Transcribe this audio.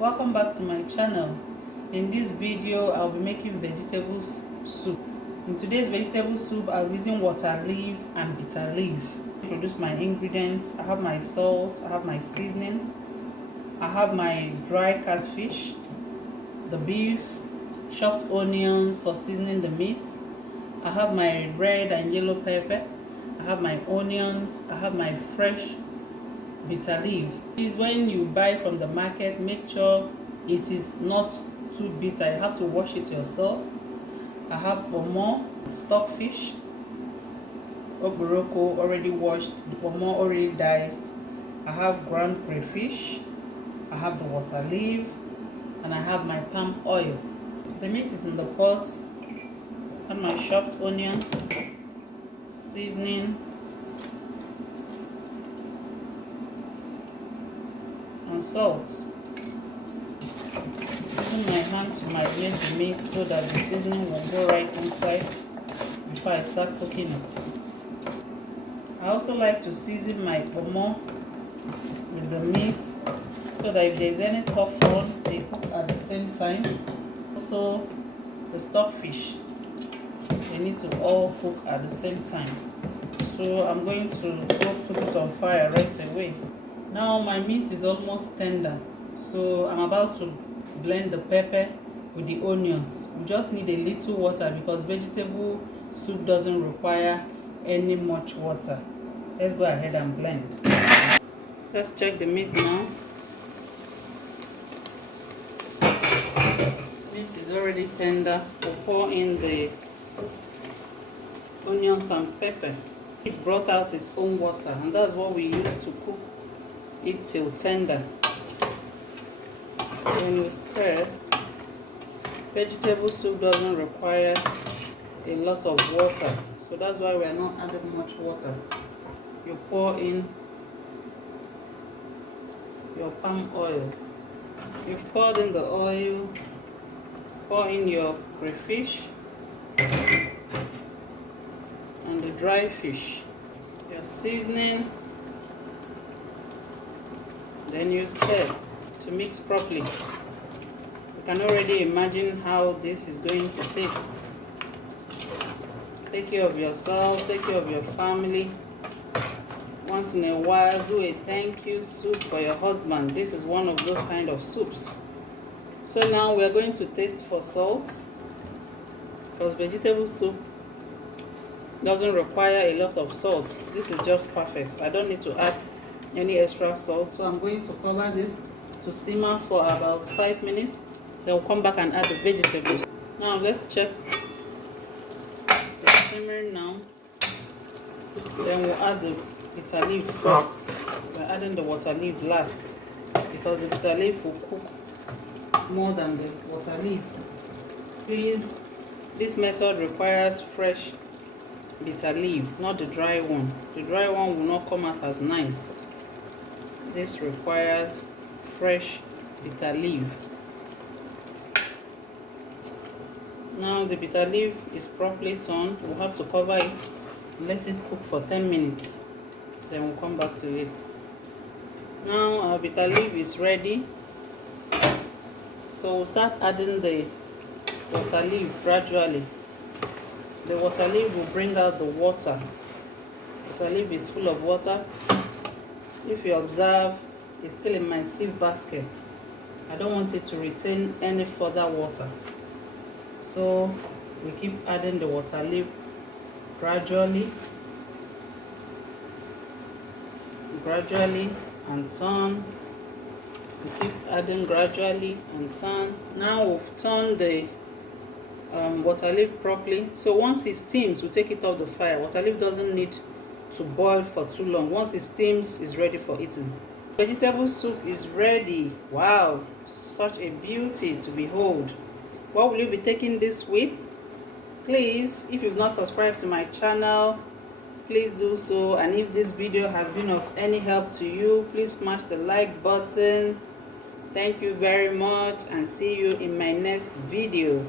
Welcome back to my channel. In this video I'll be making vegetable soup. In today's vegetable soup I'm using water leaf and bitter leaf. Introduce my ingredients. I have my salt, I have my seasoning, I have my dry catfish, the beef, chopped onions for seasoning the meat, I have my red and yellow pepper, I have my onions, I have my fresh bitter leaf. Please, when you buy from the market, make sure it is not too bitter. You have to wash it yourself. I have Kpomo, stockfish, okporoko already washed, Kpomo already diced. I have ground crayfish, I have the water leaf, and I have my palm oil. The meat is in the pot, and my chopped onions, seasoning, and salt. Using my hand to marinate the meat so that the seasoning will go right inside before I start cooking it. I also like to season my Kpomo with the meat so that if there is any tough one, they cook at the same time. Also, the stockfish, they need to all cook at the same time. So I'm going to go put it on fire right away. Now my meat is almost tender, so I'm about to blend the pepper with the onions. We just need a little water because vegetable soup doesn't require any much water. Let's go ahead and blend. Let's check the meat now. Meat is already tender. We'll pour in the onions and pepper. It brought out its own water, and that's what we use to cook it till tender. When you stir, vegetable soup doesn't require a lot of water, so that's why we are not adding much water. You pour in your palm oil. You've poured in the oil, pour in your crayfish and the dry fish, your seasoning. Then you stir to mix properly. You can already imagine how this is going to taste. Take care of yourself, take care of your family. Once in a while, do a thank you soup for your husband. This is one of those kind of soups. So now we are going to taste for salt, because vegetable soup doesn't require a lot of salt. This is just perfect. I don't need to add any extra salt, so I'm going to cover this to simmer for about 5 minutes. Then we'll come back and add the vegetables. Now let's check. It's simmering now. Then we'll add the bitter leaf first. We're adding the water leaf last because the bitter leaf will cook more than the water leaf. Please, this method requires fresh bitter leaf, not the dry one. The dry one will not come out as nice. This requires fresh bitter leaf. Now the bitter leaf is properly turned. We'll have to cover it, let it cook for 10 minutes. Then we'll come back to it. Now our bitter leaf is ready. So we'll start adding the water leaf gradually. The water leaf will bring out the water. Water leaf is full of water. If you observe, it's still in my sieve basket. I don't want it to retain any further water. So we keep adding the water leaf gradually and turn. We keep adding gradually and turn. Now we've turned the water leaf properly. So once it steams, we take it off the fire. Water leaf doesn't need to boil for too long. Once it steams, it's ready for eating. Vegetable soup is ready. Wow, such a beauty to behold. What will you be taking this with? Please, if you've not subscribed to my channel, please do so. And if this video has been of any help to you, please smash the like button. Thank you very much, and see you in my next video.